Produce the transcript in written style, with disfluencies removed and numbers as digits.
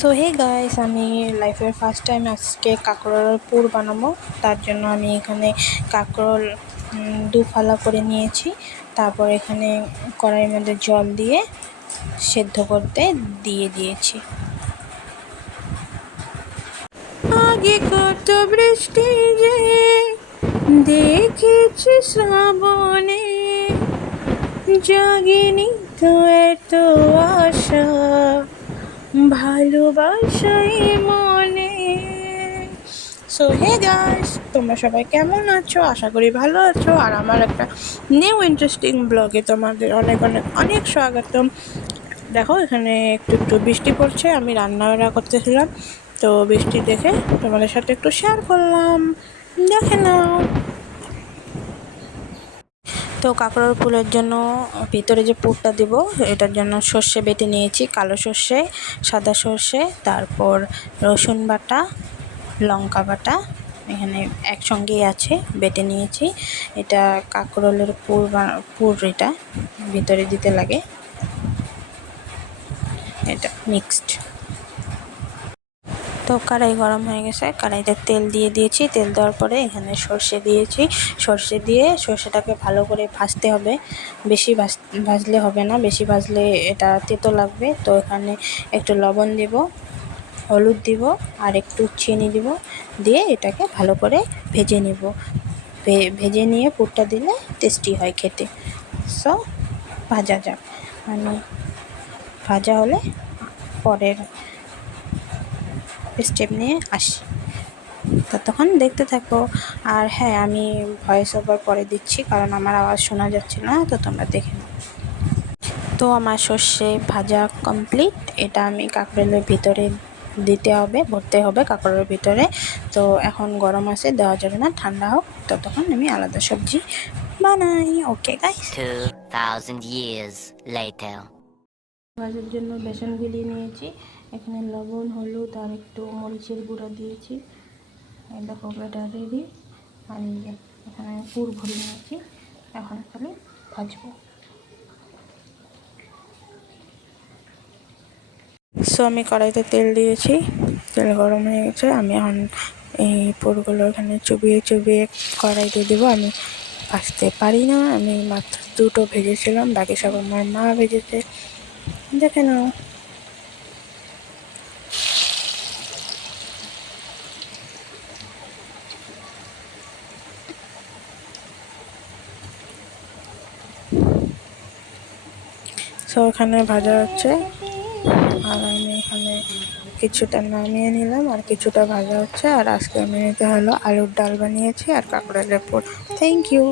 So hey guys, আমি লাইফের first time আজকে কাঁকরোলের পুর বানাবো। তার জন্য আমি এখানে কাঁকরোল দুফালা করে নিয়েছি। তারপর এখানে কড়াইয়ের মধ্যে জল দিয়ে সেদ্ধ করতে দিয়ে দিয়েছি। আগে কত বৃষ্টি যে দেখেছি শ্রাবণে, জাগিনি তো এত আশা ভালোবাসাই মনে। সো হে গাইস, তোমরা সবাই কেমন আছো? আশা করি ভালো আছো। আর আমার একটা নিউ ইন্টারেস্টিং ব্লগে তোমাদের অনেক অনেক অনেক স্বাগতম। দেখো, এখানে একটু একটু বৃষ্টি পড়ছে, আমি রান্না করতেছিলাম, তো বৃষ্টি দেখে তোমাদের সাথে একটু শেয়ার করলাম, দেখে নাও। তো কাঁকরোল ফুলের জন্য ভিতরে যে পুরটা দেব, এটার জন্য সর্ষে বেটে নিয়েছি, কালো সর্ষে, সাদা সর্ষে, তারপর রসুন বাটা, লঙ্কা বাটা এখানে একসঙ্গেই আছে, বেটে নিয়েছি। এটা কাঁকরোলের পুর এটা ভিতরে দিতে লাগে, এটা মিক্সড। তো কড়াই গরম হয়ে গেছে, কড়াইতে তেল দিয়ে দিয়েছি। তেল দেওয়ার পরে এখানে সর্ষে দিয়েছি। সর্ষে দিয়ে সর্ষেটাকে ভালো করে ভাজতে হবে, বেশি ভাজলে হবে না, বেশি ভাজলে এটা তেতো লাগবে। তো এখানে একটু লবণ দেব, হলুদ দিব আর একটু চিনি দিব, দিয়ে এটাকে ভালো করে ভেজে নিব। ভেজে নিয়ে পুরটা দিলে টেস্টি হয় খেতে। সো ভাজা যাক, মানে ভাজা হলে পরের স্টেপ নিয়ে আসি, ততক্ষণ দেখতে থাকো। আর হ্যাঁ, আমি ভয়েস ওভার পরে দিচ্ছি কারণ আমার আওয়াজ শোনা যাচ্ছে না, তো তোমরা দেখে নাও। তো আমার সর্ষে ভাজা কমপ্লিট। এটা আমি কাঁকরোলের ভিতরে দিতে হবে, ভরতে হবে কাঁকরোলের ভিতরে। তো এখন গরম আছে, দেওয়া যাবে না, ঠান্ডা হোক, ততক্ষণ আমি আলাদা সবজি বানাই। Okay guys. 2000 years later. ভাজার জন্য বেসন গুলিয়ে নিয়েছি, এখানে লবণ, হলুদ আর একটু মরিচের গুঁড়া দিয়েছি। এই দেখো এটা রেডি। আর এই যে এখানে পুর ভরে নিয়েছি, এখন খালি ভাজবো। সো আমি কড়াইতে তেল দিয়েছি, তেল গরম হয়ে গেছে। আমি এখন এই পুরগুলো এখানে চুবিয়ে চুবিয়ে কড়াইতে দেবো। আমি ভাজতে পারি না, আমি মাত্র দুটো ভেজেছিলাম, বাকি সব আমার মা ভেজেছে, দেখে নাও। সো এখানে ভাজা হচ্ছে, আর আমি এখানে কিছুটা নামিয়ে নিলাম আর কিছুটা ভাজা হচ্ছে। আর আজকে মেনুতে হলো আলুর ডাল বানিয়েছি আর কাঁকড়ালের পুর। Thank you.